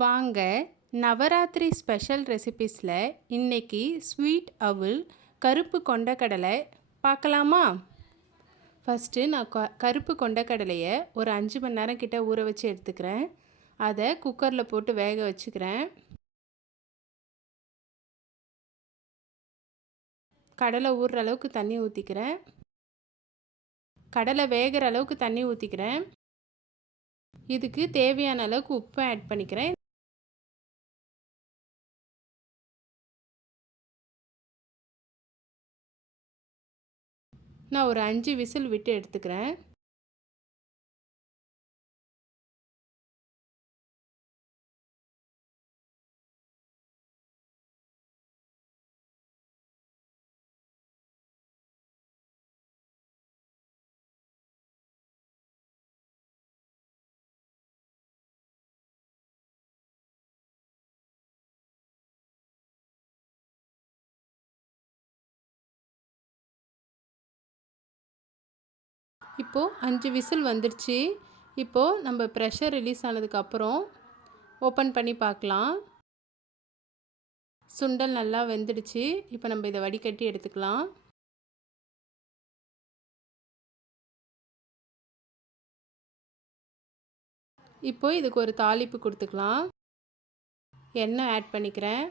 வாங்க நவராத்திரி ஸ்பெஷல் ரெசிபீஸில் இன்னைக்கு ஸ்வீட் அவுல் கருப்பு கொண்டக்கடலை பார்க்கலாமா? ஃபஸ்ட்டு நான் க கருப்பு கொண்டக்கடலையை ஒரு அஞ்சு மணி நேரம் கிட்டே ஊற வச்சு எடுத்துக்கிறேன். அதை குக்கரில் போட்டு வேக வச்சுக்கிறேன். கடலை ஊறுற அளவுக்கு தண்ணி ஊற்றிக்கிறேன் கடலை வேகிற அளவுக்கு தண்ணி ஊற்றிக்கிறேன் இதுக்கு தேவையான அளவுக்கு உப்பு ஆட் பண்ணிக்கிறேன். நான் ஒரு அஞ்சு விசில் விட்டு எடுத்துக்கிறேன். இப்போது அஞ்சு விசில் வந்துடுச்சு இப்போது நம்ம ப்ரெஷர் ரிலீஸ் ஆனதுக்கப்புறம் ஓப்பன் பண்ணி பார்க்கலாம். சுண்டல் நல்லா வெந்துடுச்சு. இப்போ நம்ம இதை வடிகட்டி எடுத்துக்கலாம். இப்போது இதுக்கு ஒரு தாளிப்பு கொடுத்துக்கலாம். எண்ணெய் ஆட் பண்ணிக்கிறேன்.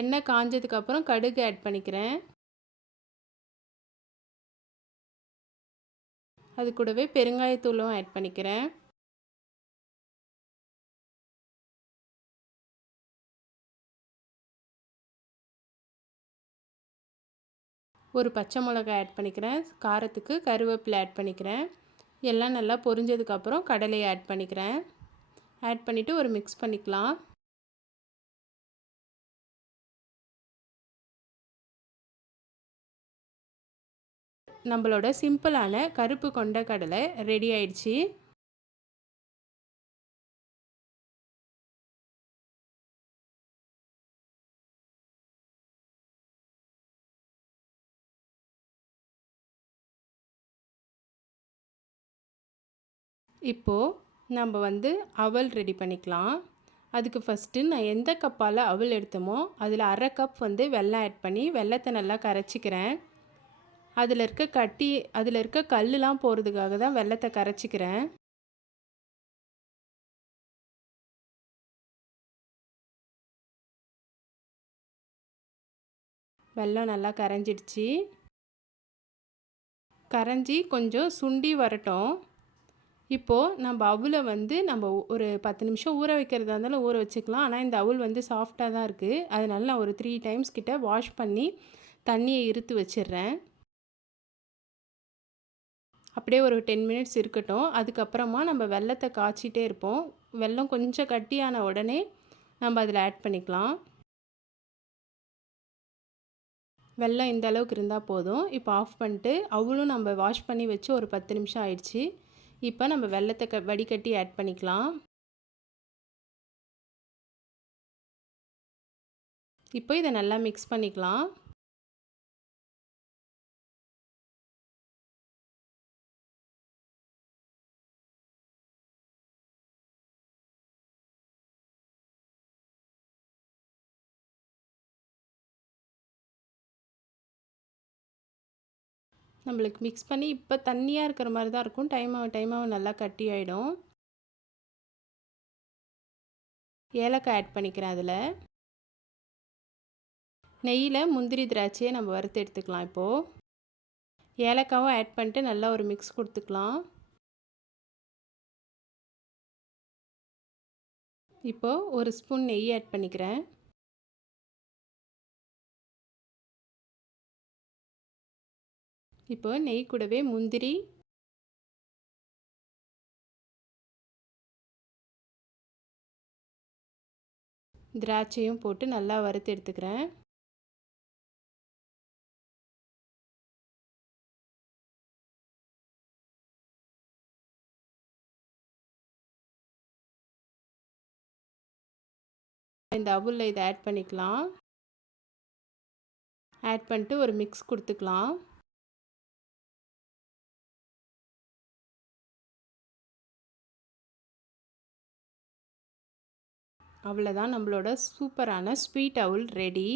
எண்ணெய் காஞ்சதுக்கப்புறம் கடுகு ஆட் பண்ணிக்கிறேன். அது கூடவே பெருங்காயத்தூளும் ஆட் பண்ணிக்கிறேன். ஒரு பச்சை மிளகாய் ஆட் பண்ணிக்கிறேன். காரத்துக்கு கருவேப்பிலை ஆட் பண்ணிக்கிறேன். எல்லாம் நல்லா பொரிஞ்சதுக்கப்புறம் கடலையை ஆட் பண்ணிக்கிறேன். ஆட் பண்ணிவிட்டு ஒரு மிக்ஸ் பண்ணிக்கலாம். நம்மளோட சிம்பிளான கருப்பு கொண்ட கடலை ரெடி ஆயிடுச்சு. இப்போது நம்ம வந்து அவல் ரெடி பண்ணிக்கலாம். அதுக்கு ஃபஸ்ட்டு நான் எந்த கப்பால் அவல் எடுத்தோமோ அதில் அரை கப் வந்து வெல்லம் ஆட் பண்ணி வெள்ளத்தை நல்லா கரைச்சிக்கிறேன். அதில் இருக்க கட்டி அதில் இருக்க கல்லுலாம் போகிறதுக்காக தான் வெள்ளத்தை கரைச்சிக்கிறேன். வெள்ளம் நல்லா கரைஞ்சிடுச்சு. கரைஞ்சி கொஞ்சம் சுண்டி வரட்டும். இப்போது நம்ம அவுலை வந்து நம்ம ஒரு பத்து நிமிஷம் ஊற வைக்கிறதா இருந்தாலும் ஊற வச்சுக்கலாம். ஆனால் இந்த அவுல் வந்து சாஃப்டாக தான் இருக்குது அதனால நான் ஒரு த்ரீ டைம்ஸ் கிட்ட வாஷ் பண்ணி தண்ணியை இருத்து வச்சிடுறேன். அப்படியே ஒரு டென் மினிட்ஸ் இருக்கட்டும். அதுக்கப்புறமா நம்ம வெள்ளத்தை காய்ச்சிட்டே இருப்போம். வெள்ளம் கொஞ்சம் கட்டியான உடனே நம்ம அதில் ஆட் பண்ணிக்கலாம். வெள்ளம் இந்த அளவுக்கு இருந்தால் போதும். இப்போ ஆஃப் பண்ணிட்டு அவளும் நம்ம வாஷ் பண்ணி வச்சு ஒரு பத்து நிமிஷம் ஆயிடுச்சு. இப்போ நம்ம வெள்ளத்தை க வடிகட்டி ஆட் பண்ணிக்கலாம். இப்போ இதை நல்லா மிக்ஸ் பண்ணிக்கலாம். நம்மளுக்கு மிக்ஸ் பண்ணி இப்போ தண்ணியாக இருக்கிற மாதிரி தான் இருக்கும். டைம் ஆக டைம் ஆக நல்லா கட்டி ஆகிடும் ஏலக்காய் ஆட் பண்ணிக்கிறேன் அதில். நெய்யில் முந்திரி திராட்சையை நம்ம வறுத்து எடுத்துக்கலாம் இப்போது ஏலக்காவும் ஆட் பண்ணிட்டு நல்லா ஒரு மிக்ஸ் கொடுத்துக்கலாம். இப்போது ஒரு ஸ்பூன் நெய் ஆட் பண்ணிக்கிறேன். இப்போ நெய் கூடவே முந்திரி திராட்சையும் போட்டு நல்லா வறுத்து எடுத்துக்கிறேன். இந்த அவுலில் இதை ஆட் பண்ணிக்கலாம். ஆட் பண்ணிட்டு ஒரு மிக்ஸ் கொடுத்துக்கலாம். அவ்வளோதான் நம்மளோட சூப்பரான ஸ்வீட் அவுல் ரெடி.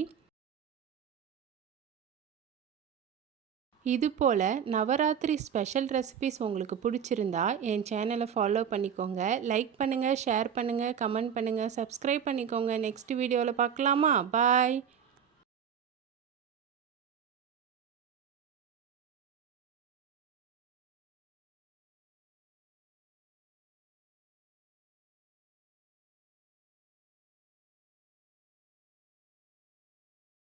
இது போல் நவராத்திரி ஸ்பெஷல் ரெசிபிஸ் உங்களுக்கு பிடிச்சிருந்தா என் சேனலை ஃபாலோ பண்ணிக்கோங்க. லைக் பண்ணுங்கள் ஷேர் பண்ணுங்கள் கமெண்ட் பண்ணுங்கள் சப்ஸ்கிரைப் பண்ணிக்கோங்க. நெக்ஸ்ட் வீடியோவில் பார்க்கலாமா? பாய்